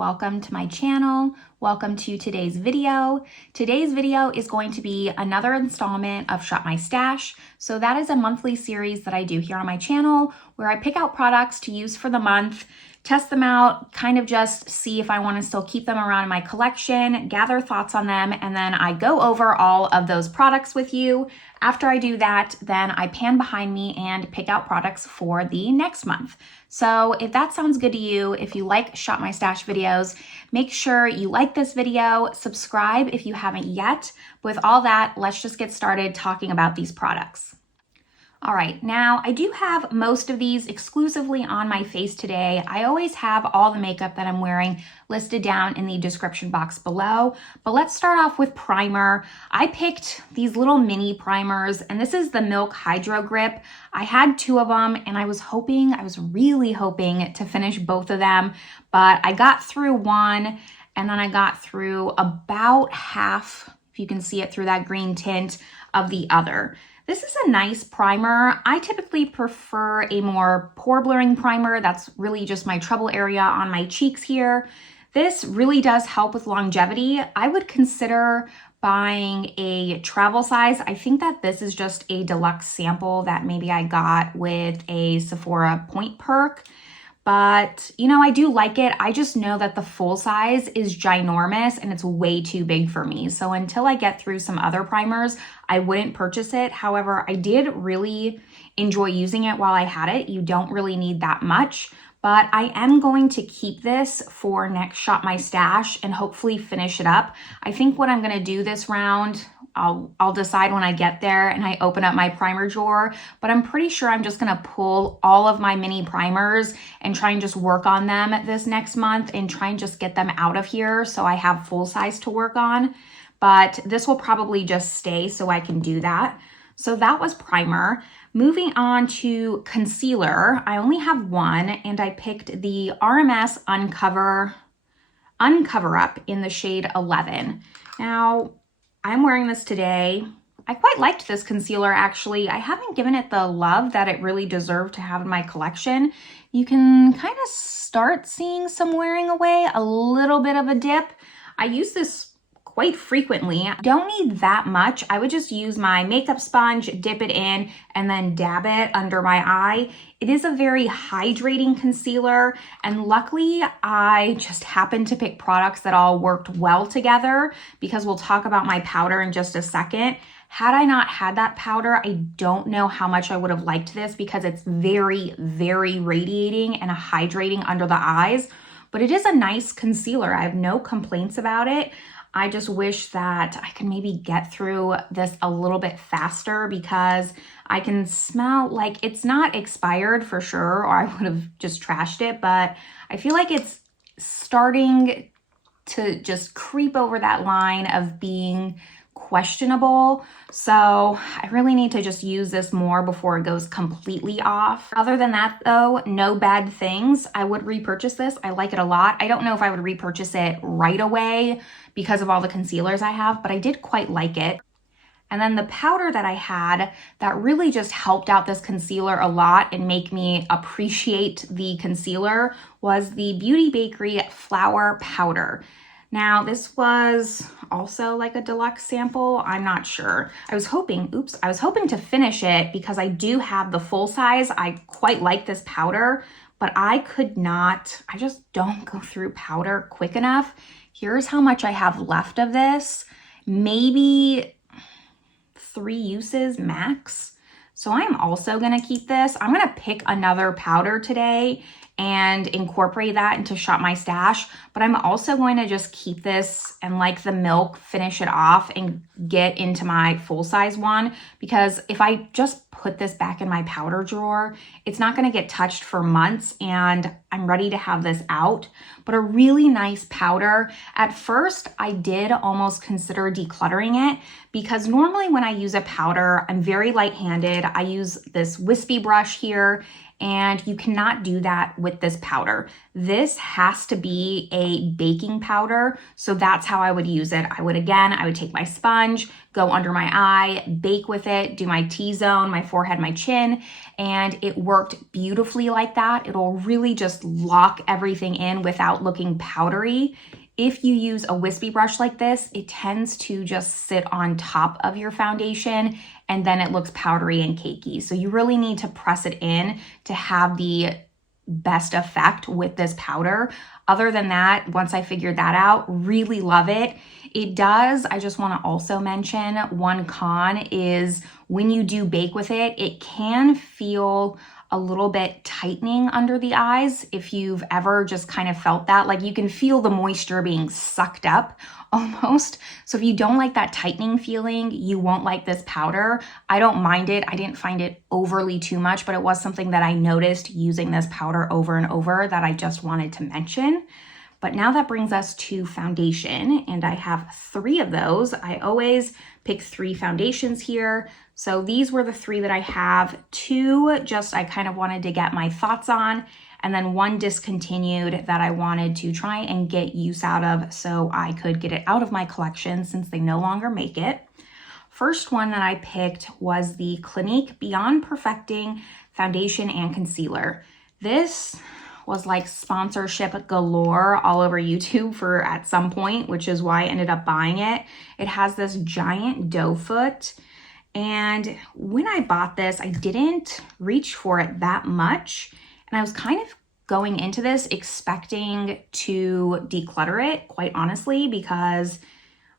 welcome to my channel. Welcome to today's video. Today's video is going to be another installment of Shop My Stash. So that is a monthly series that I do here on my channel where I pick out products to use for the month, test them out, kind of just see if I want to still keep them around in my collection, gather thoughts on them, and then I go over all of those products with you. After I do that, then I pan behind me and pick out products for the next month. So if that sounds good to you, if you like Shop My Stash videos, make sure you like this video, subscribe if you haven't yet. With all that, let's just get started talking about these products. All right, now I do have most of these exclusively on my face today. I always have all the makeup that I'm wearing listed down in the description box below, but let's start off with primer. I picked these little mini primers, and this is the Milk Hydrogrip. I had two of them, and I was really hoping to finish both of them, but I got through one, and then I got through about half, if you can see it through that green tint, of the other. This is a nice primer. I typically prefer a more pore blurring primer. That's really just my trouble area on my cheeks here. This really does help with longevity. I would consider buying a travel size. I think that this is just a deluxe sample that maybe I got with a Sephora Point Perk. But, you know, I do like it. I just know that the full size is ginormous and it's way too big for me. So until I get through some other primers, I wouldn't purchase it. However, I did really enjoy using it while I had it. You don't really need that much, but I am going to keep this for next Shop My Stash and hopefully finish it up. I think what I'm going to do this round, I'll decide when I get there and I open up my primer drawer, but I'm pretty sure I'm just going to pull all of my mini primers and try and just work on them this next month and try and just get them out of here so I have full size to work on. But this will probably just stay so I can do that. So that was primer. Moving on to concealer, I only have one, and I picked the RMS Uncover Up in the shade 11. Now, I'm wearing this today. I quite liked this concealer, actually. I haven't given it the love that it really deserved to have in my collection. You can kind of start seeing some wearing away, a little bit of a dip. I use this quite frequently. Don't need that much. I would just use my makeup sponge, dip it in, and then dab it under my eye. It is a very hydrating concealer, and luckily I just happened to pick products that all worked well together because we'll talk about my powder in just a second. Had I not had that powder, I don't know how much I would have liked this because it's very, very radiating and hydrating under the eyes, but it is a nice concealer. I have no complaints about it. I just wish that I could maybe get through this a little bit faster because I can smell like it's not expired for sure, or I would have just trashed it, but I feel like it's starting to just creep over that line of being questionable. So I really need to just use this more before it goes completely off. Other than that though, no bad things. I would repurchase this. I like it a lot. I don't know if I would repurchase it right away because of all the concealers I have, but I did quite like it. And then the powder that I had that really just helped out this concealer a lot and make me appreciate the concealer was the Beauty Bakerie Flour Powder. Now, this was also like a deluxe sample. I'm not sure. I was hoping to finish it because I do have the full size. I quite like this powder, but I just don't go through powder quick enough. Here's how much I have left of this. Maybe 3 uses max. So I'm also gonna keep this. I'm gonna pick another powder today and incorporate that into Shop My Stash, but I'm also going to just keep this and like the milk, finish it off and get into my full size one, because if I just put this back in my powder drawer, it's not going to get touched for months and I'm ready to have this out. But a really nice powder. At first, I did almost consider decluttering it because normally when I use a powder, I'm very light-handed. I use this wispy brush here, and you cannot do that with this powder. This has to be a baking powder, so that's how I would use it. I would take my sponge, go under my eye, bake with it, do my T-zone, my forehead, my chin, and it worked beautifully like that. It'll really just just lock everything in without looking powdery. If you use a wispy brush like this, it tends to just sit on top of your foundation and then it looks powdery and cakey. So you really need to press it in to have the best effect with this powder. Other than that, once I figured that out, really love it. It does, I just want to also mention one con is when you do bake with it, it can feel a little bit tightening under the eyes. If you've ever just kind of felt that, like you can feel the moisture being sucked up almost. So if you don't like that tightening feeling, you won't like this powder. I don't mind it. I didn't find it overly too much, but it was something that I noticed using this powder over and over that I just wanted to mention. But now that brings us to foundation, and I have 3 of those. I always pick 3 foundations here. So these were the 3 that I have. 2 just I kind of wanted to get my thoughts on, and then 1 discontinued that I wanted to try and get use out of so I could get it out of my collection since they no longer make it. First one that I picked was the Clinique Beyond Perfecting Foundation and Concealer. This was like sponsorship galore all over YouTube for at some point, which is why I ended up buying it. It has this giant doe foot. And when I bought this, I didn't reach for it that much. And I was kind of going into this expecting to declutter it, quite honestly, because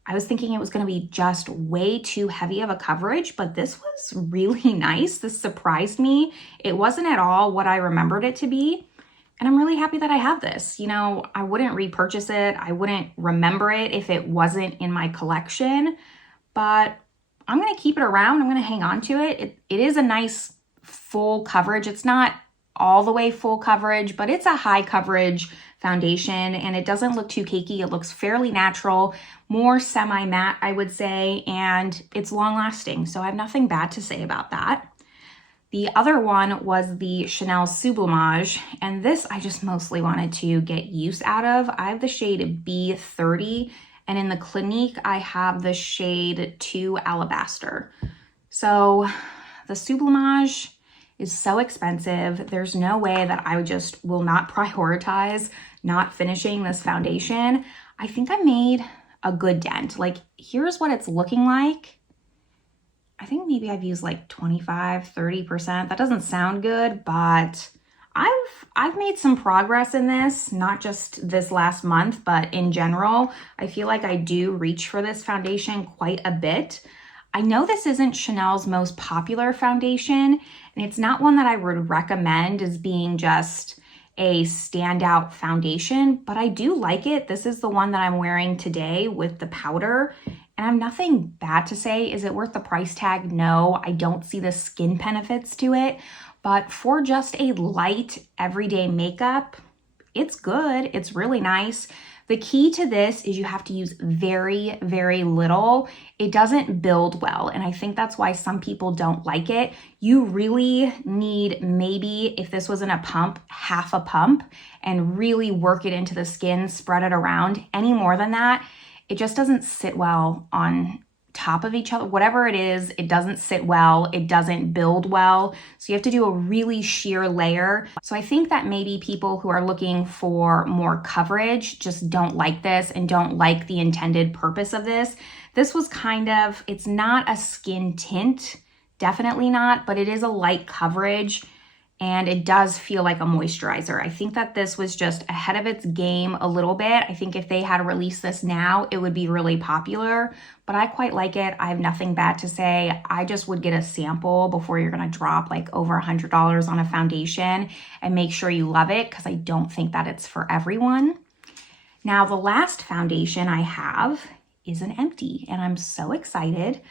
I was thinking it was going to be just way too heavy of a coverage, but this was really nice. This surprised me. It wasn't at all what I remembered it to be. And I'm really happy that I have this. You know, I wouldn't repurchase it. I wouldn't remember it if it wasn't in my collection, but I'm going to keep it around. I'm going to hang on to it. It is a nice full coverage. It's not all the way full coverage, but it's a high coverage foundation and it doesn't look too cakey. It looks fairly natural, more semi-matte, I would say, and it's long lasting. So I have nothing bad to say about that. The other one was the Chanel Sublimage, and this I just mostly wanted to get use out of. I have the shade B30, and in the Clinique, I have the shade 2 Alabaster. So the Sublimage is so expensive. There's no way that I just will not prioritize not finishing this foundation. I think I made a good dent. Like, here's what it's looking like. I think maybe I've used like 25, 30%. That doesn't sound good, but I've made some progress in this, not just this last month, but in general. I feel like I do reach for this foundation quite a bit. I know this isn't Chanel's most popular foundation, and it's not one that I would recommend as being just a standout foundation, but I do like it. This is the one that I'm wearing today with the powder. And I have nothing bad to say. Is it worth the price tag? No, I don't see the skin benefits to it. But for just a light everyday makeup, it's good. It's really nice. The key to this is you have to use very, very little. It doesn't build well, and I think that's why some people don't like it. You really need, maybe if this was in a pump, half a pump, and really work it into the skin, spread it around. Any more than that, it just doesn't sit well on top of each other. Whatever it is, it doesn't sit well. It doesn't build well. So you have to do a really sheer layer. So I think that maybe people who are looking for more coverage just don't like this and don't like the intended purpose of this. This was kind of, it's not a skin tint, definitely not, but it is a light coverage. And it does feel like a moisturizer. I think that this was just ahead of its game a little bit. I think if they had released this now, it would be really popular, but I quite like it. I have nothing bad to say. I just would get a sample before you're gonna drop like over $100 on a foundation and make sure you love it, because I don't think that it's for everyone. Now, the last foundation I have is an empty, and I'm so excited.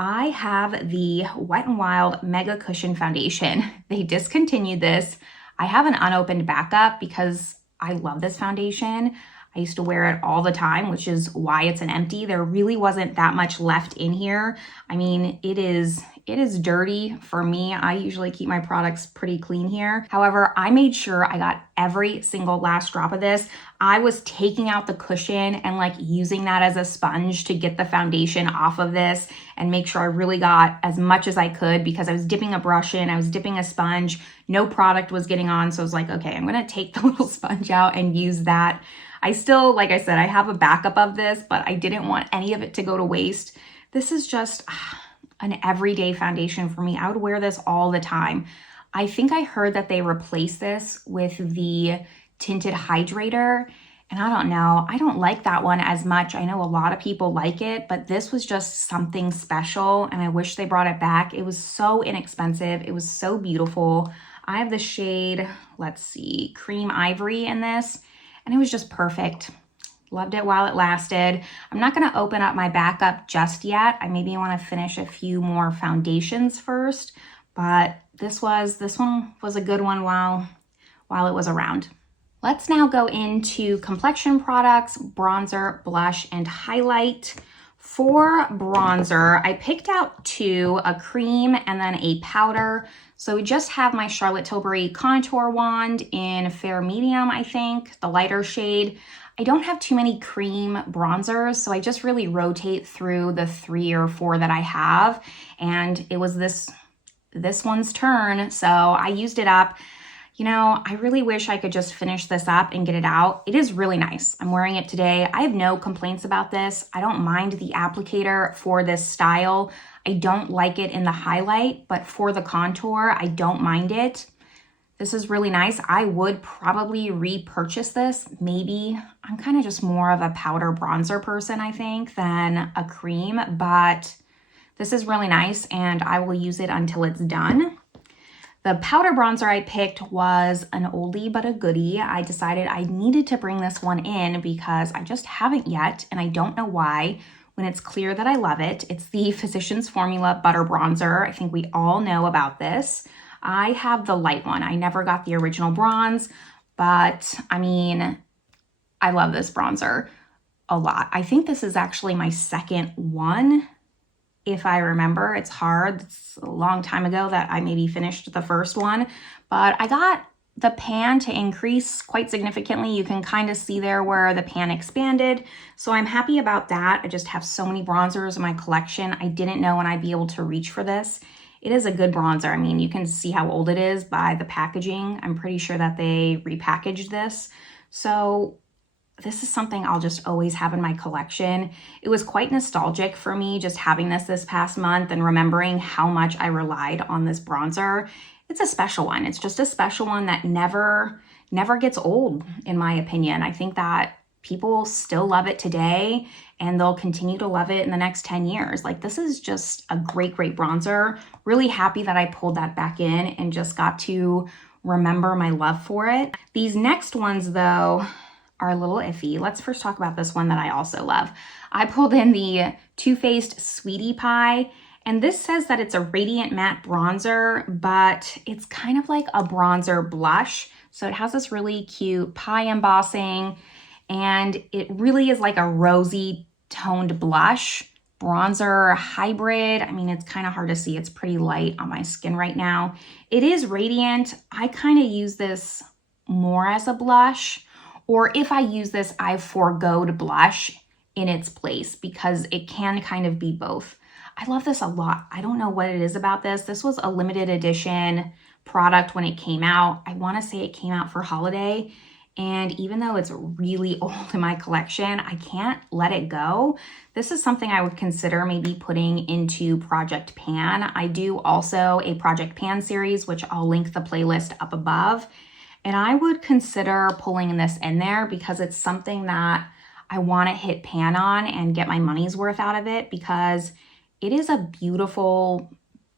I have the Wet n Wild Mega Cushion Foundation. They discontinued this. I have an unopened backup because I love this foundation. I used to wear it all the time, which is why it's an empty. There really wasn't that much left in here. I mean, it is It is dirty for me. I usually keep my products pretty clean here. However, I made sure I got every single last drop of this. I was taking out the cushion and like using that as a sponge to get the foundation off of this and make sure I really got as much as I could, because I was dipping a brush in, I was dipping a sponge, no product was getting on. So I was like, okay, I'm gonna take the little sponge out and use that. I still, like I said, I have a backup of this, but I didn't want any of it to go to waste. This is just an everyday foundation for me. I would wear this all the time. I think I heard that they replaced this with the tinted hydrator, and I don't know. I don't like that one as much. I know a lot of people like it, but this was just something special, and I wish they brought it back. It was so inexpensive. It was so beautiful. I have the shade, let's see, Cream Ivory in this, and it was just perfect. Loved it while it lasted. I'm not gonna open up my backup just yet. I maybe wanna finish a few more foundations first, but this one was a good one while it was around. Let's now go into complexion products, bronzer, blush, and highlight. For bronzer, I picked out two, a cream and then a powder. So we just have my Charlotte Tilbury contour wand in fair medium, I think, the lighter shade. I don't have too many cream bronzers, so I just really rotate through the 3 or 4 that I have, and it was this one's turn, so I used it up. You know, I really wish I could just finish this up and get it out. It is really nice. I'm wearing it today. I have no complaints about this. I don't mind the applicator for this style. I don't like it in the highlight, but for the contour, I don't mind it. This is really nice. I would probably repurchase this. Maybe I'm kind of just more of a powder bronzer person, I think, than a cream, but this is really nice and I will use it until it's done. The powder bronzer I picked was an oldie but a goodie. I decided I needed to bring this one in because I just haven't yet, and I don't know why, when it's clear that I love it. It's the Physicians Formula Butter Bronzer. I think we all know about this. I have the light one. I never got the original bronze, but I mean, I love this bronzer a lot. I think this is actually my second one, if I remember. It's hard. It's a long time ago that I maybe finished the first one, but I got the pan to increase quite significantly. You can kind of see there where the pan expanded. So I'm happy about that. I just have so many bronzers in my collection. I didn't know when I'd be able to reach for this. It is a good bronzer. I mean, you can see how old it is by the packaging. I'm pretty sure that they repackaged this. So this is something I'll just always have in my collection. It was quite nostalgic for me just having this past month and remembering how much I relied on this bronzer. It's a special one. It's just a special one that never gets old, in my opinion. I think that people still love it today and they'll continue to love it in the next 10 years. Like, this is just a great bronzer. Really happy that I pulled that back in and just got to remember my love for it. These next ones though are a little iffy. Let's first talk about this one that I also love. I pulled in the Too Faced Sweetie Pie, and this says that it's a radiant matte bronzer, but it's kind of like a bronzer blush. So it has this really cute pie embossing, and it really is like a rosy toned blush bronzer hybrid. I mean, it's kind of hard to see. It's pretty light on my skin right now. It is radiant. I kind of use this more as a blush, or if I use this, I foregoed blush in its place because it can kind of be both. I love this a lot. I don't know what it is about this. This was a limited edition product when it came out. I want to say it came out for holiday. And even though it's really old in my collection, I can't let it go. This is something I would consider maybe putting into Project Pan. I do also a Project Pan series, which I'll link the playlist up above. And I would consider pulling this in there because it's something that I want to hit pan on and get my money's worth out of it, because it is a beautiful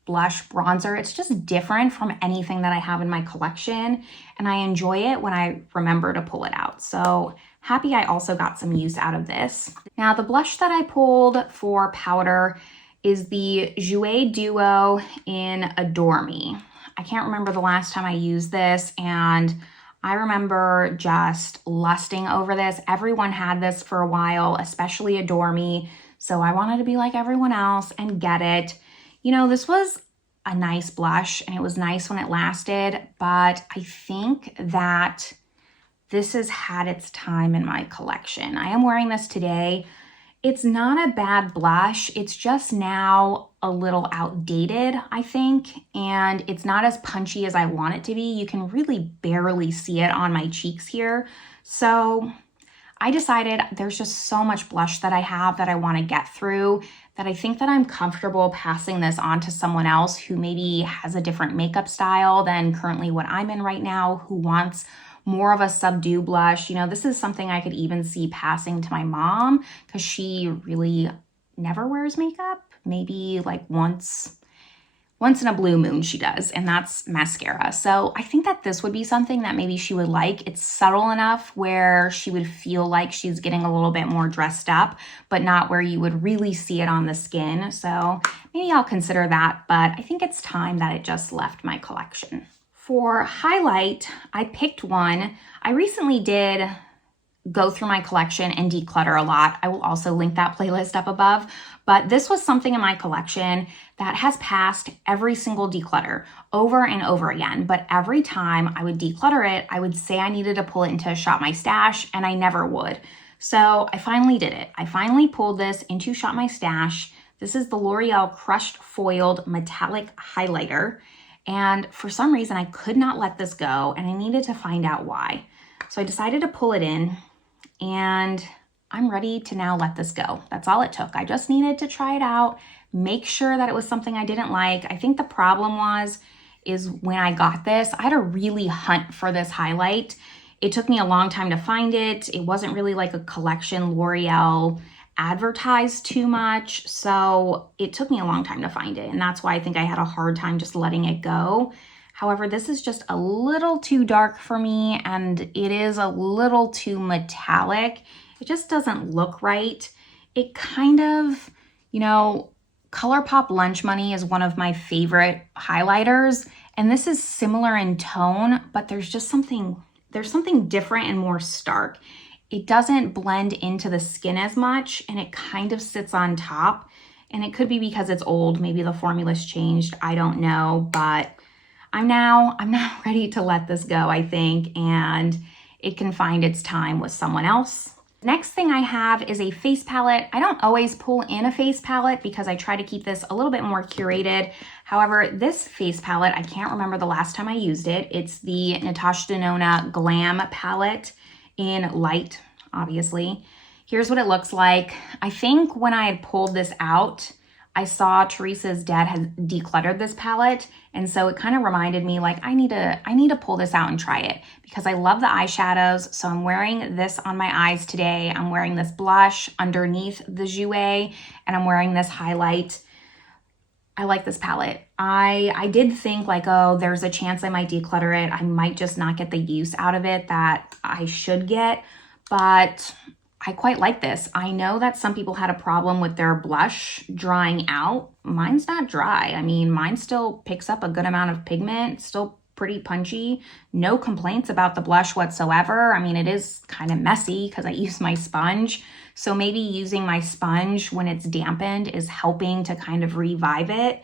blush bronzer. It's just different from anything that I have in my collection, and I enjoy it when I remember to pull it out. So happy I also got some use out of this. Now, the blush that I pulled for powder is the Jouer Duo in Adore Me. I can't remember the last time I used this, and I remember just lusting over this. Everyone had this for a while, especially Adore Me. So I wanted to be like everyone else and get it. You know, this was a nice blush and it was nice when it lasted, but I think that this has had its time in my collection. I am wearing this today. It's not a bad blush. It's just now a little outdated, I think, and it's not as punchy as I want it to be. You can really barely see it on my cheeks here. So I decided there's just so much blush that I have that I want to get through that I think that I'm comfortable passing this on to someone else who maybe has a different makeup style than currently what I'm in right now, who wants more of a subdued blush. You know, this is something I could even see passing to my mom because she really never wears makeup. Maybe like once in a blue moon she does, and that's mascara. So I think that this would be something that maybe she would like. It's subtle enough where she would feel like she's getting a little bit more dressed up, but not where you would really see it on the skin. So maybe I'll consider that, but I think it's time that it just left my collection. For highlight, I picked one. I recently did go through my collection and declutter a lot. I will also link that playlist up above, but this was something in my collection that has passed every single declutter over and over again. But every time I would declutter it, I would say I needed to pull it into Shop My Stash, and I never would. So I finally did it. I finally pulled this into Shop My Stash. This is the L'Oreal Crushed Foiled Metallic Highlighter. And for some reason, I could not let this go, and I needed to find out why. So I decided to pull it in, and I'm ready to now let this go. That's all it took. I just needed to try it out, make sure that it was something I didn't like. I think the problem is when I got this, I had to really hunt for this highlight. It took me a long time to find it. It wasn't really like a collection L'Oreal advertised too much, so it took me a long time to find it, and that's why I think I had a hard time just letting it go. However, this is just a little too dark for me, and it is a little too metallic. It just doesn't look right. It kind of, you know, ColourPop Lunch Money is one of my favorite highlighters, and this is similar in tone, but there's something different and more stark. It doesn't blend into the skin as much, and it kind of sits on top. And it could be because it's old. Maybe the formula's changed. I don't know, but I'm now ready to let this go, I think, and it can find its time with someone else. Next thing I have is a face palette. I don't always pull in a face palette because I try to keep this a little bit more curated. However, this face palette, I can't remember the last time I used it. It's the Natasha Denona Glam palette in light, obviously. Here's what it looks like. I think when I had pulled this out, I saw Teresa's dad had decluttered this palette, and so it kind of reminded me like I need to pull this out and try it because I love the eyeshadows. So I'm wearing this on my eyes today. I'm wearing this blush underneath the Jouer, and I'm wearing this highlight. I like this palette. I did think like, oh, there's a chance I might declutter it. I might just not get the use out of it that I should get, but I quite like this. I know that some people had a problem with their blush drying out. Mine's not dry. I mean, mine still picks up a good amount of pigment, still pretty punchy. No complaints about the blush whatsoever. I mean, it is kind of messy because I use my sponge. So maybe using my sponge when it's dampened is helping to kind of revive it.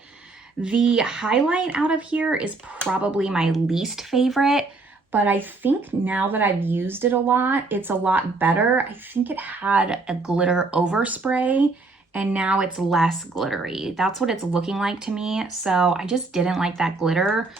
The highlight out of here is probably my least favorite, but I think now that I've used it a lot, it's a lot better. I think it had a glitter overspray and now it's less glittery. That's what it's looking like to me. So I just didn't like that glitter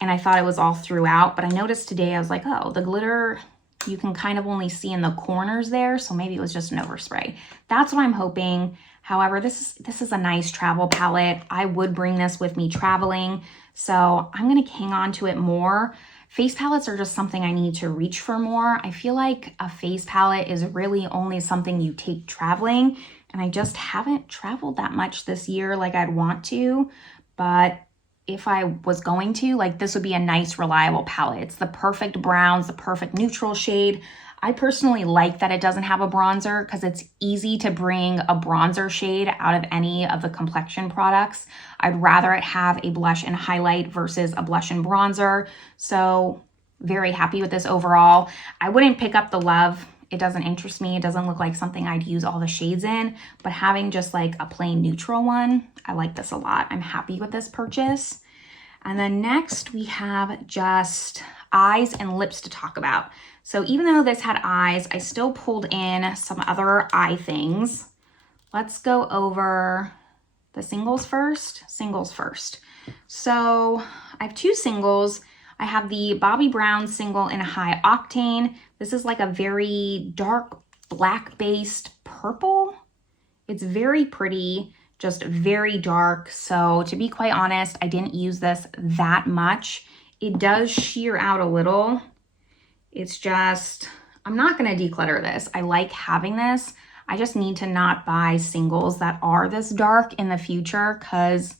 and I thought it was all throughout, but I noticed today I was like, oh, the glitter you can kind of only see in the corners there, so maybe it was just an overspray. That's what I'm hoping. However, this is a nice travel palette. I would bring this with me traveling, so I'm gonna hang on to it more. Face palettes are just something I need to reach for more. I feel like a face palette is really only something you take traveling, and I just haven't traveled that much this year like I'd want to, but if I was going to, like, this would be a nice, reliable palette. It's the perfect browns, the perfect neutral shade. I personally like that it doesn't have a bronzer because it's easy to bring a bronzer shade out of any of the complexion products. I'd rather it have a blush and highlight versus a blush and bronzer. So very happy with this overall. I wouldn't pick up the Love it doesn't interest me. It doesn't look like something I'd use all the shades in, but having just like a plain neutral one, I like this a lot. I'm happy with this purchase. And then next we have just eyes and lips to talk about. So even though this had eyes, I still pulled in some other eye things. Let's go over the singles first. Singles first. So I have two singles. I have the Bobbi Brown single in High Octane. This is like a very dark black-based purple. It's very pretty, just very dark. So to be quite honest, I didn't use this that much. It does sheer out a little. It's just, I'm not gonna declutter this. I like having this. I just need to not buy singles that are this dark in the future because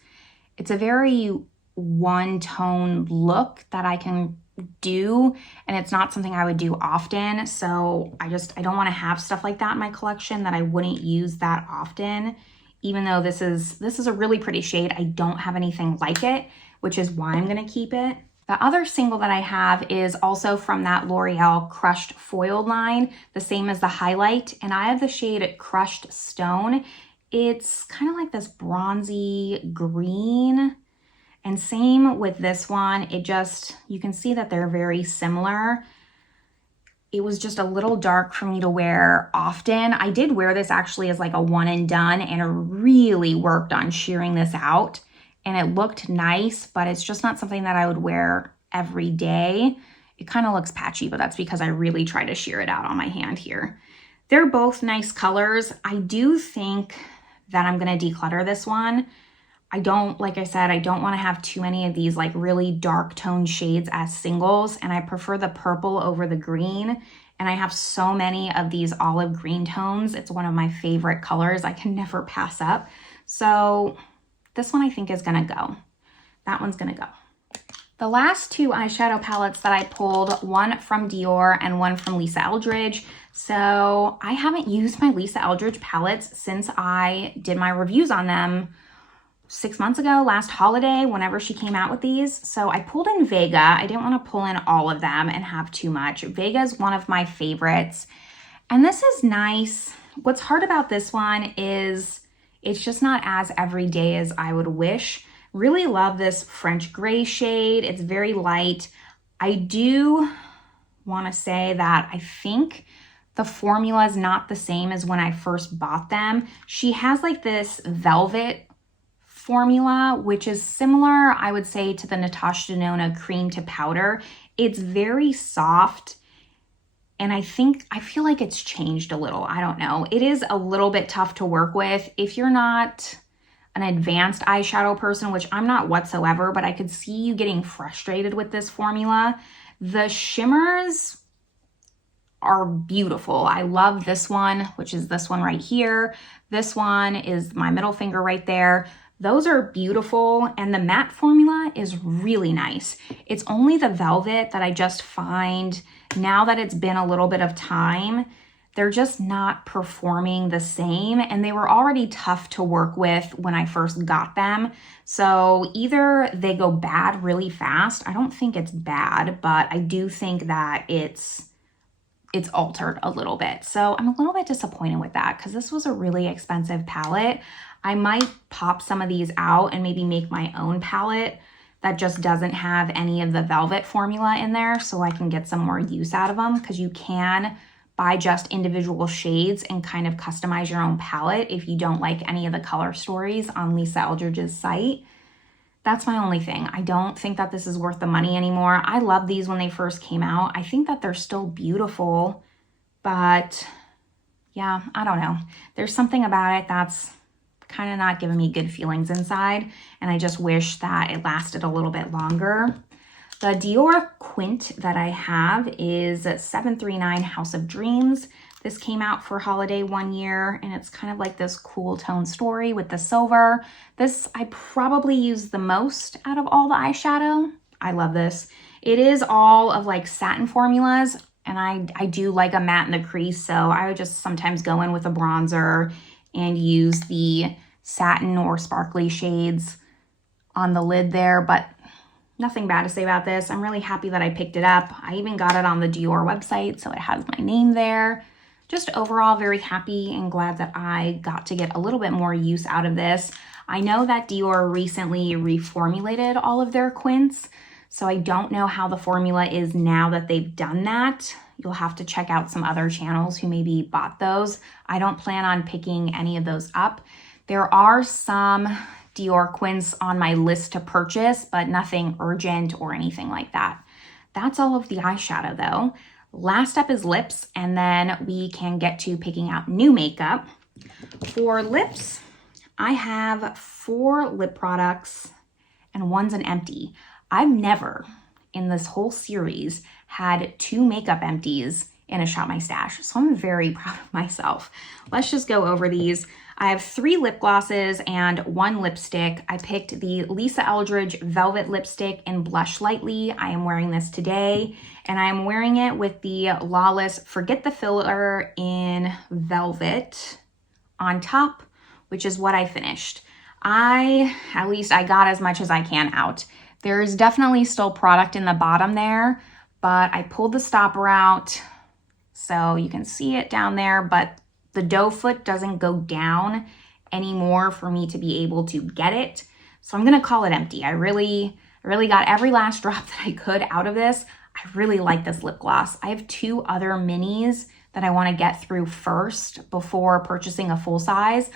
it's a very one-tone look that I can do, and it's not something I would do often. So I don't want to have stuff like that in my collection that I wouldn't use that often. Even though this is a really pretty shade, I don't have anything like it, which is why I'm going to keep it. The other single that I have is also from that L'Oreal Crushed Foil line, the same as the highlight, and I have the shade Crushed Stone. It's kind of like this bronzy green. And same with this one, you can see that they're very similar. It was just a little dark for me to wear often. I did wear this actually as like a one and done, and I really worked on shearing this out, and it looked nice, but it's just not something that I would wear every day. It kind of looks patchy, but that's because I really try to shear it out on my hand here. They're both nice colors. I do think that I'm gonna declutter this one. Like I said, I don't want to have too many of these like really dark tone shades as singles, and I prefer the purple over the green. And I have so many of these olive green tones. It's one of my favorite colors. I can never pass up. So this one I think is gonna go. That one's gonna go. The last two eyeshadow palettes that I pulled, one from Dior and one from Lisa Eldridge. So I haven't used my Lisa Eldridge palettes since I did my reviews on them 6 months ago, last holiday, whenever she came out with these. So I pulled in Vega. I didn't want to pull in all of them and have too much. Vega is one of my favorites. And this is nice. What's hard about this one is it's just not as everyday as I would wish. Really love this French gray shade. It's very light. I do want to say that I think the formula is not the same as when I first bought them. She has like this velvet formula, which is similar, I would say, to the Natasha Denona cream to powder. It's very soft, and I feel like it's changed a little. I don't know. It is a little bit tough to work with if you're not an advanced eyeshadow person, which I'm not whatsoever, but I could see you getting frustrated with this formula. The shimmers are beautiful. I love this one, which is this one right here. This one is my middle finger right there. Those are beautiful, and the matte formula is really nice. It's only the velvet that I just find, now that it's been a little bit of time, they're just not performing the same, and they were already tough to work with when I first got them. So either they go bad really fast. I don't think it's bad, but I do think that it's altered a little bit. So I'm a little bit disappointed with that because this was a really expensive palette. I might pop some of these out and maybe make my own palette that just doesn't have any of the velvet formula in there so I can get some more use out of them, because you can buy just individual shades and kind of customize your own palette if you don't like any of the color stories on Lisa Eldridge's site. That's my only thing. I don't think that this is worth the money anymore. I loved these when they first came out. I think that they're still beautiful, but yeah, I don't know. There's something about it that's kind of not giving me good feelings inside, and I just wish that it lasted a little bit longer. The Dior Quint that I have is 739 House of Dreams. This came out for holiday one year, and it's kind of like this cool tone story with the silver. This I probably use the most out of all the eyeshadow. I love this. It is all of like satin formulas, and I do like a matte in the crease, so I would just sometimes go in with a bronzer and use the satin or sparkly shades on the lid there, but nothing bad to say about this. I'm really happy that I picked it up. I even got it on the Dior website, so it has my name there. just overall very happy and glad that I got to get a little bit more use out of this. I know that Dior recently reformulated all of their quints, so I don't know how the formula is now that they've done that. You'll have to check out some other channels who maybe bought those. I don't plan on picking any of those up. There are some Dior quints on my list to purchase, but nothing urgent or anything like that. That's all of the eyeshadow though. Last up is lips, and then we can get to picking out new makeup. For lips, I have 4 lip products and one's an empty. I've never in this whole series had 2 makeup empties in a Shop My Stash, so I'm very proud of myself. Let's just go over these. I have 3 lip glosses and 1 lipstick. I picked the Lisa Eldridge Velvet Lipstick in Blush Lightly. I am wearing this today, and I am wearing it with the Lawless Forget the Filler in Velvet on top, which is what I finished. At least I got as much as I can out. There's definitely still product in the bottom there, but I pulled the stopper out so you can see it down there, but the doe foot doesn't go down anymore for me to be able to get it. So I'm gonna call it empty. I really got every last drop that I could out of this. I really like this lip gloss. I have 2 other minis that I wanna get through first before purchasing a full size,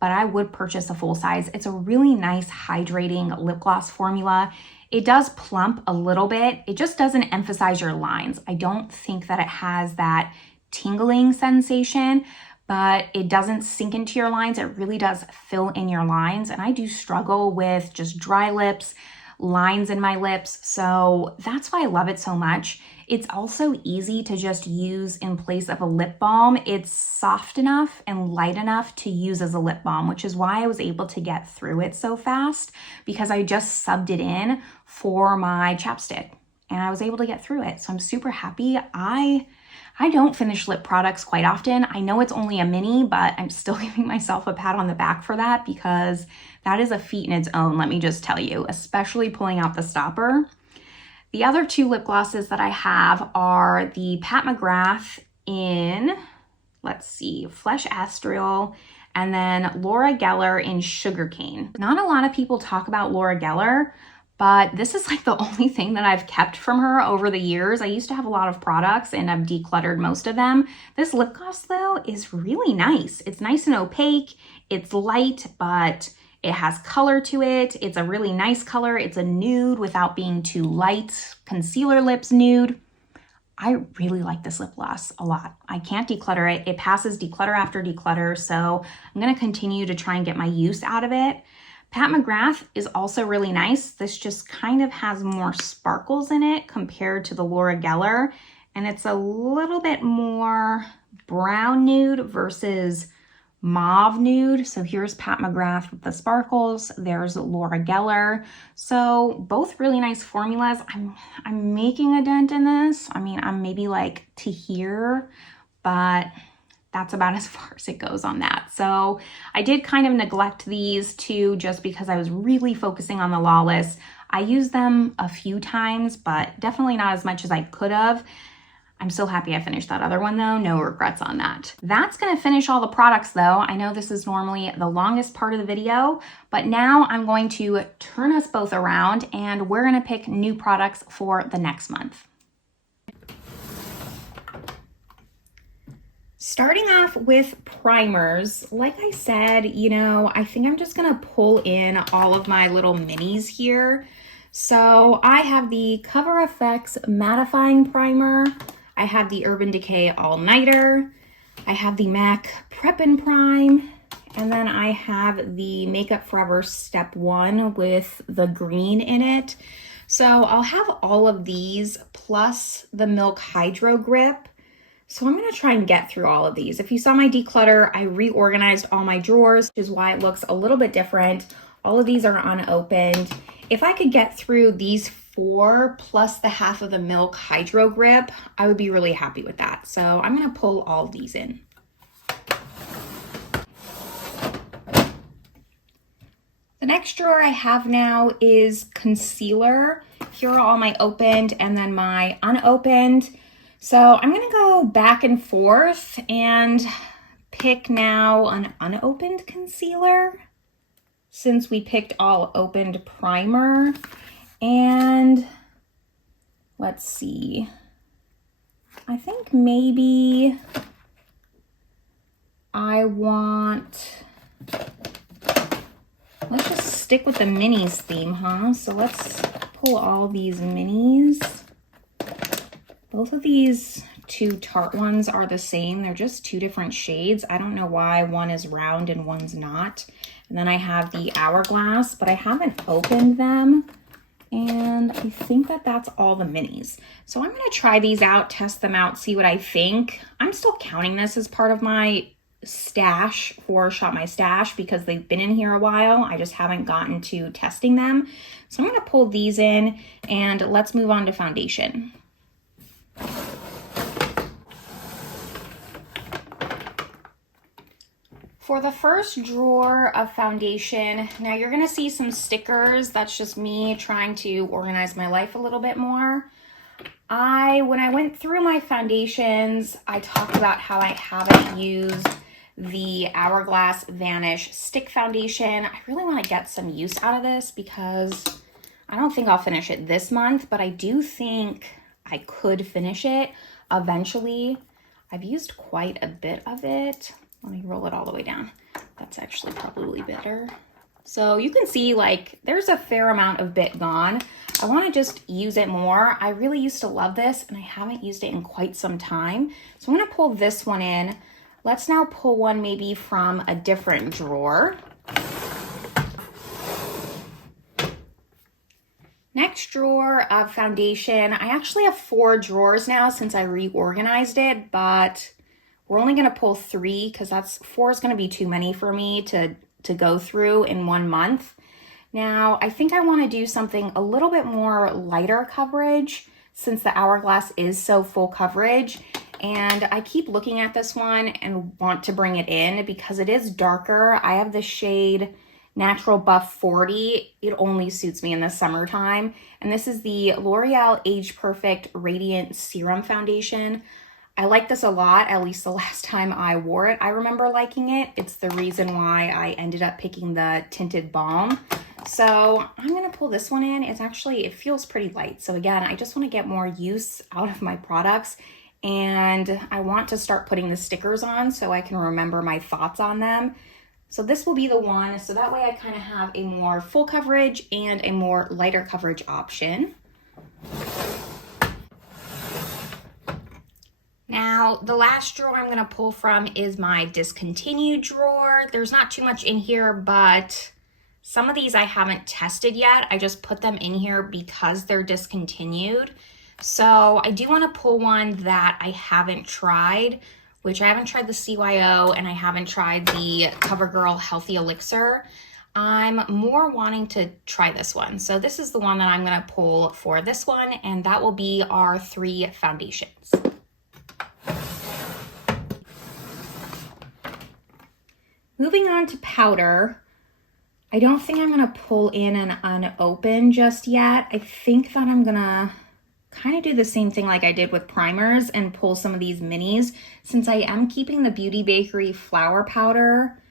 but I would purchase a full size. It's a really nice hydrating lip gloss formula. It does plump a little bit. It just doesn't emphasize your lines. I don't think that it has that tingling sensation, but it doesn't sink into your lines. It really does fill in your lines. And I do struggle with just dry lips, lines in my lips. So that's why I love it so much. It's also easy to just use in place of a lip balm. It's soft enough and light enough to use as a lip balm, which is why I was able to get through it so fast, because I just subbed it in for my chapstick and I was able to get through it. So I'm super happy. I don't finish lip products quite often. I know it's only a mini, but I'm still giving myself a pat on the back for that because that is a feat in its own, let me just tell you, especially pulling out the stopper. The other 2 lip glosses that I have are the Pat McGrath in, let's see, Flesh Astral, and then Laura Geller in Sugarcane. Not a lot of people talk about Laura Geller, but this is like the only thing that I've kept from her over the years. I used to have a lot of products and I've decluttered most of them. This lip gloss though is really nice. It's nice and opaque. It's light, but it has color to it. It's a really nice color. It's a nude without being too light. Concealer lips nude. I really like this lip gloss a lot. I can't declutter it. It passes declutter after declutter, so I'm gonna continue to try and get my use out of it. Pat McGrath is also really nice. This just kind of has more sparkles in it compared to the Laura Geller, and it's a little bit more brown nude versus mauve nude. So here's Pat McGrath with the sparkles. There's Laura Geller. So both really nice formulas. I'm making a dent in this. I mean, I'm maybe like to here, but that's about as far as it goes on that. So I did kind of neglect these 2 just because I was really focusing on the Lawless. I used them a few times, but definitely not as much as I could have. I'm still happy I finished that other one though. No regrets on that. That's gonna finish all the products though. I know this is normally the longest part of the video, but now I'm going to turn us both around and we're gonna pick new products for the next month. Starting off with primers, like I said, you know, I think I'm just gonna pull in all of my little minis here. So I have the Cover FX Mattifying Primer. I have the Urban Decay All Nighter. I have the MAC Prep and Prime. And then I have the Makeup Forever Step 1 with the green in it. So I'll have all of these plus the Milk Hydrogrip. So I'm gonna try and get through all of these. If you saw my declutter, I reorganized all my drawers, which is why it looks a little bit different. All of these are unopened. If I could get through these 4 plus the half of the Milk Hydrogrip, I would be really happy with that. So I'm gonna pull all these in. The next drawer I have now is concealer. Here are all my opened and then my unopened. So I'm gonna go back and forth and pick now an unopened concealer since we picked all opened primer. And let's see, I think maybe let's just stick with the minis theme, huh? So let's pull all these minis. Both of these two Tarte ones are the same. They're just two different shades. I don't know why one is round and one's not. And then I have the Hourglass, but I haven't opened them. And I think that that's all the minis. So I'm gonna try these out, test them out, see what I think. I'm still counting this as part of my stash for Shop My Stash because they've been in here a while. I just haven't gotten to testing them. So I'm gonna pull these in and let's move on to foundation. For the first drawer of foundation, now you're gonna see some stickers. That's just me trying to organize my life a little bit more. When I went through my foundations, I talked about how I haven't used the Hourglass Vanish Stick Foundation. I really wanna get some use out of this because I don't think I'll finish it this month, but I do think I could finish it eventually. I've used quite a bit of it. Let me roll it all the way down. That's actually probably better. So you can see like there's a fair amount of bit gone. I want to just use it more. I really used to love this and I haven't used it in quite some time. So I'm going to pull this one in. Let's now pull one maybe from a different drawer. Next drawer of foundation. I actually have 4 drawers now since I reorganized it, but we're only gonna pull 3 because 4 is gonna be too many for me to go through in 1 month. Now, I think I wanna do something a little bit more lighter coverage since the Hourglass is so full coverage. And I keep looking at this one and want to bring it in because it is darker. I have the shade Natural Buff 40. It only suits me in the summertime. And this is the L'Oreal Age Perfect Radiant Serum Foundation. I like this a lot, at least the last time I wore it. I remember liking it. It's the reason why I ended up picking the Tinted Balm. So I'm gonna pull this one in. It feels pretty light. So again, I just wanna get more use out of my products and I want to start putting the stickers on so I can remember my thoughts on them. So this will be the one. So that way I kind of have a more full coverage and a more lighter coverage option. Now, the last drawer I'm going to pull from is my discontinued drawer. There's not too much in here, but some of these I haven't tested yet. I just put them in here because they're discontinued. So I do want to pull one that I haven't tried, which I haven't tried the CYO and I haven't tried the CoverGirl Healthy Elixir. I'm more wanting to try this one. So this is the one that I'm going to pull for this one, and that will be our 3 foundations. Moving on to powder, I don't think I'm gonna pull in an unopened just yet. I think that I'm gonna kind of do the same thing like I did with primers and pull some of these minis. Since I am keeping the Beauty Bakerie flour powder,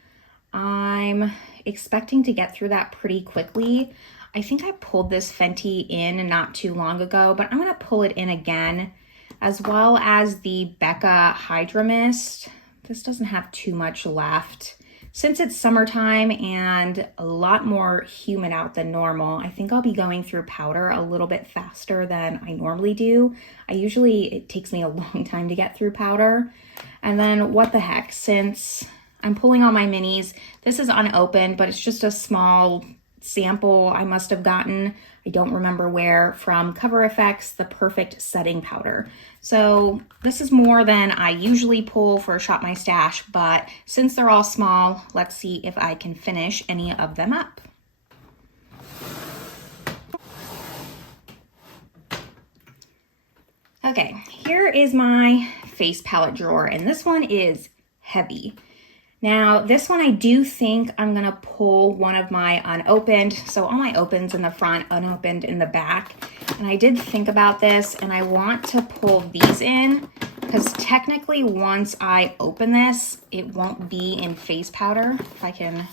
I'm expecting to get through that pretty quickly. I think I pulled this Fenty in not too long ago, but I'm gonna pull it in again, as well as the Becca Hydro Mist. This doesn't have too much left. Since it's summertime and a lot more humid out than normal, I think I'll be going through powder a little bit faster than I normally do. It takes me a long time to get through powder. And then what the heck, since I'm pulling all my minis, this is unopened, but it's just a small sample I must have gotten, I don't remember where, from Cover FX, the Perfect Setting Powder. So this is more than I usually pull for Shop My Stash, but since they're all small, let's see if I can finish any of them up. Okay, here is my face palette drawer, and this one is heavy. Now, this one I do think I'm gonna pull one of my unopened. So all my opens in the front, unopened in the back. And I did think about this, and I want to pull these in because technically once I open this, it won't be in face powder. If I can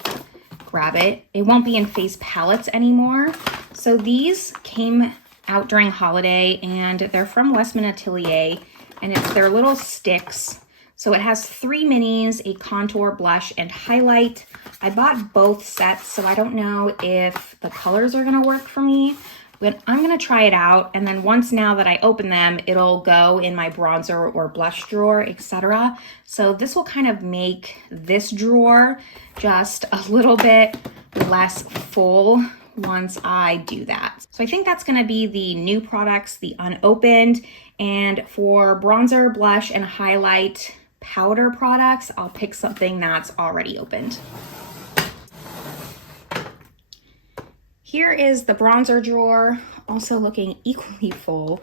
grab it, it won't be in face palettes anymore. So these came out during holiday, and they're from Westman Atelier, and it's their little sticks. So it has 3 minis, a contour, blush, and highlight. I bought both sets, so I don't know if the colors are gonna work for me, but I'm gonna try it out. And then once now that I open them, it'll go in my bronzer or blush drawer, etc. So this will kind of make this drawer just a little bit less full once I do that. So I think that's gonna be the new products, the unopened. And for bronzer, blush, and highlight powder products, I'll pick something that's already opened. Here is the bronzer drawer, also looking equally full.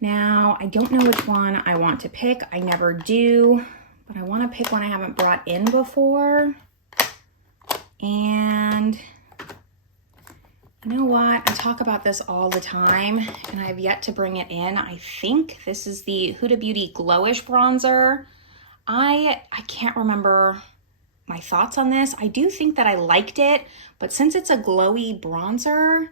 Now, I don't know which one I want to pick. I never do, but I want to pick one I haven't brought in before. And you know what? I talk about this all the time, and I have yet to bring it in. I think this is the Huda Beauty Glowish Bronzer. I can't remember my thoughts on this. I do think that I liked it, but since it's a glowy bronzer,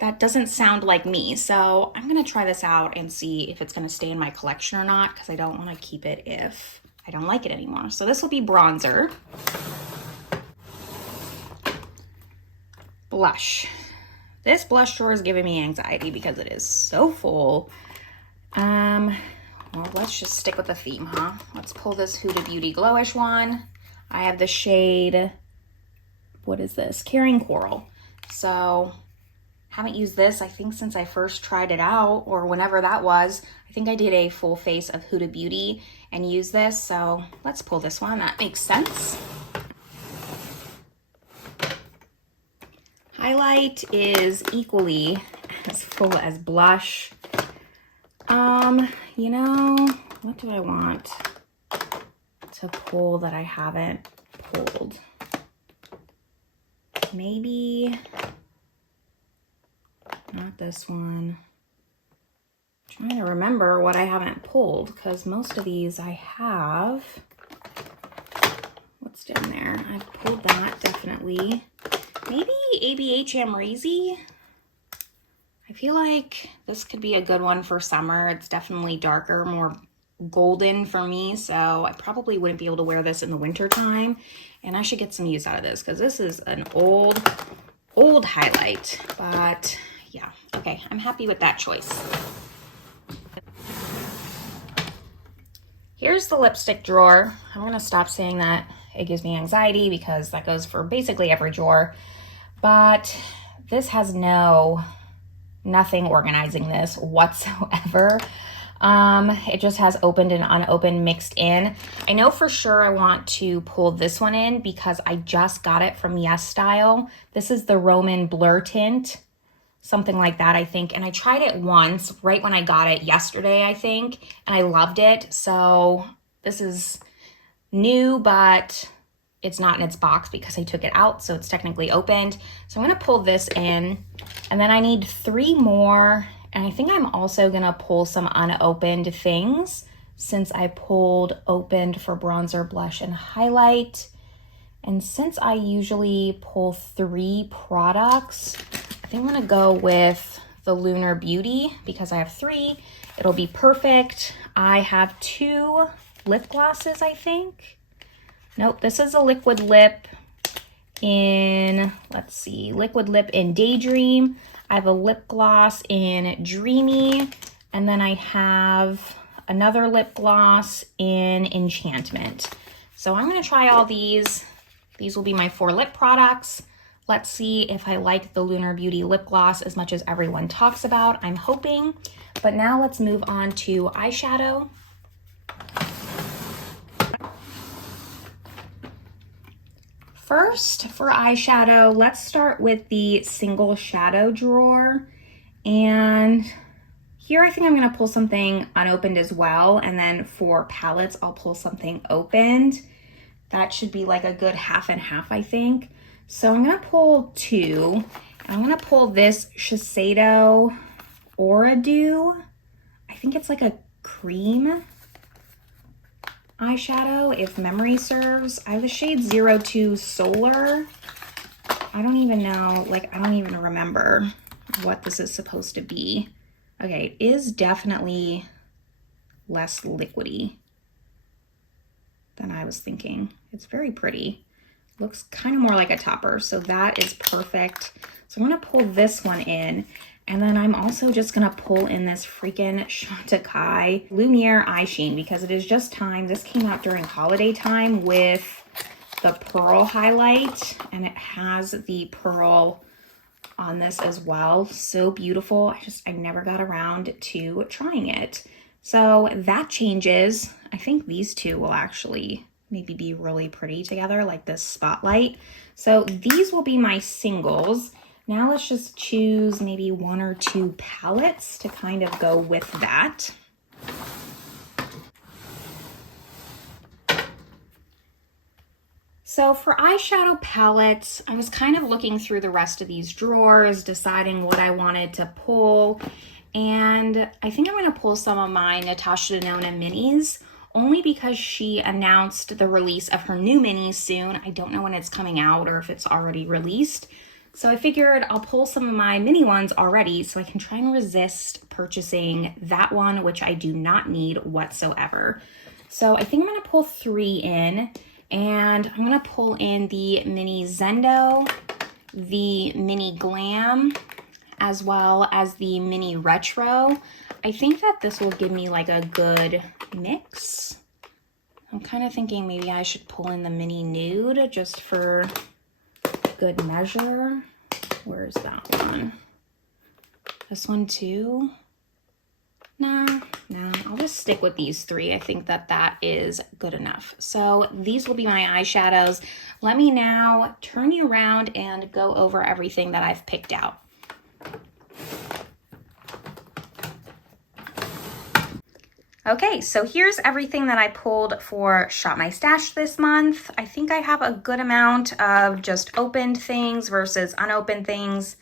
that doesn't sound like me. So I'm gonna try this out and see if it's gonna stay in my collection or not, because I don't wanna keep it if I don't like it anymore. So this will be bronzer. Blush. This blush drawer is giving me anxiety because it is so full. Well, let's just stick with the theme, huh? Let's pull this Huda Beauty Glowish one. I have the shade, what is this? Caring Coral. So, haven't used this, I think, since I first tried it out, or whenever that was. I think I did a full face of Huda Beauty and used this, so let's pull this one. That makes sense. Highlight is equally as full as blush. You know, what do I want to pull that I haven't pulled? Maybe not this one. I'm trying to remember what I haven't pulled, because most of these I have. What's down there? I've pulled that, definitely. Maybe ABH Amrezy. I feel like this could be a good one for summer. It's definitely darker, more golden for me, so I probably wouldn't be able to wear this in the winter time, and I should get some use out of this because this is an old highlight. But yeah, okay, I'm happy with that choice. Here's the lipstick drawer. I'm gonna stop saying that it gives me anxiety because that goes for basically every drawer, but this has nothing organizing this whatsoever. It just has opened and unopened mixed in. I know for sure I want to pull this one in because I just got it from Yes Style. This is the Roman Blur Tint, something like that, I think. And I tried it once right when I got it yesterday, I think, and I loved it. So this is new, but it's not in its box because I took it out, so it's technically opened. So I'm gonna pull this in, and then I need 3 more, and I think I'm also gonna pull some unopened things since I pulled opened for bronzer, blush, and highlight. And since I usually pull 3 products, I think I'm gonna go with the Lunar Beauty because I have 3. It'll be perfect. I have 2 lip glosses, I think. Nope, this is a liquid lip in, let's see, liquid lip in Daydream. I have a lip gloss in Dreamy, and then I have another lip gloss in Enchantment. So I'm gonna try all these. These will be my 4 lip products. Let's see if I like the Lunar Beauty lip gloss as much as everyone talks about. I'm hoping. But now let's move on to eyeshadow. First, for eyeshadow, let's start with the single shadow drawer. And here I think I'm gonna pull something unopened as well. And then for palettes, I'll pull something opened. That should be like a good half and half, I think. So I'm gonna pull 2. I'm gonna pull this Shiseido Aura Dew. I think it's like a cream eyeshadow, if memory serves. I have the shade 02 Solar. I don't even know, like, I don't even remember what this is supposed to be. Okay, it is definitely less liquidy than I was thinking. It's very pretty. Looks kind of more like a topper, so that is perfect. So I'm gonna pull this one in, and then I'm also just gonna pull in this freaking Chantecaille Lumiere Eye Sheen because it is just time. This came out during holiday time with the pearl highlight, and it has the pearl on this as well. So beautiful. I never got around to trying it. So that changes. I think these two will actually maybe be really pretty together, like this spotlight. So these will be my singles. Now let's just choose maybe 1 or 2 palettes to kind of go with that. So for eyeshadow palettes, I was kind of looking through the rest of these drawers, deciding what I wanted to pull. And I think I'm gonna pull some of my Natasha Denona minis, only because she announced the release of her new minis soon. I don't know when it's coming out or if it's already released. So I figured I'll pull some of my mini ones already so I can try and resist purchasing that one, which I do not need whatsoever. So I think I'm gonna pull 3 in, and I'm gonna pull in the mini Zendo, the mini Glam, as well as the mini Retro. I think that this will give me like a good mix. I'm kind of thinking maybe I should pull in the mini Nude just for good measure. Where's that one? This one too? No, I'll just stick with these 3. I think that that is good enough. So these will be my eyeshadows. Let me now turn you around and go over everything that I've picked out. Okay, so here's everything that I pulled for Shop My Stash this month. I think I have a good amount of just opened things versus unopened things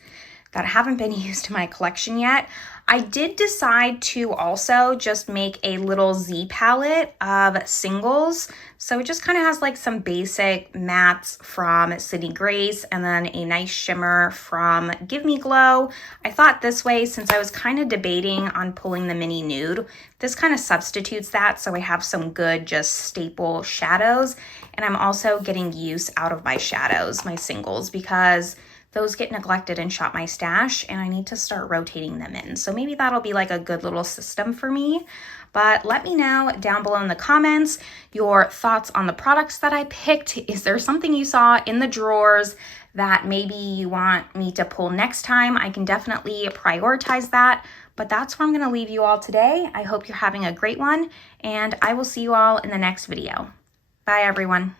that haven't been used in my collection yet. I did decide to also just make a little Z palette of singles. So it just kind of has like some basic mattes from Sydney Grace and then a nice shimmer from Give Me Glow. I thought this way, since I was kind of debating on pulling the mini Nude, this kind of substitutes that, so I have some good just staple shadows. And I'm also getting use out of my shadows, my singles, because those get neglected in Shop My Stash and I need to start rotating them in. So maybe that'll be like a good little system for me. But let me know down below in the comments your thoughts on the products that I picked. Is there something you saw in the drawers that maybe you want me to pull next time? I can definitely prioritize that. But that's where I'm gonna leave you all today. I hope you're having a great one, and I will see you all in the next video. Bye everyone.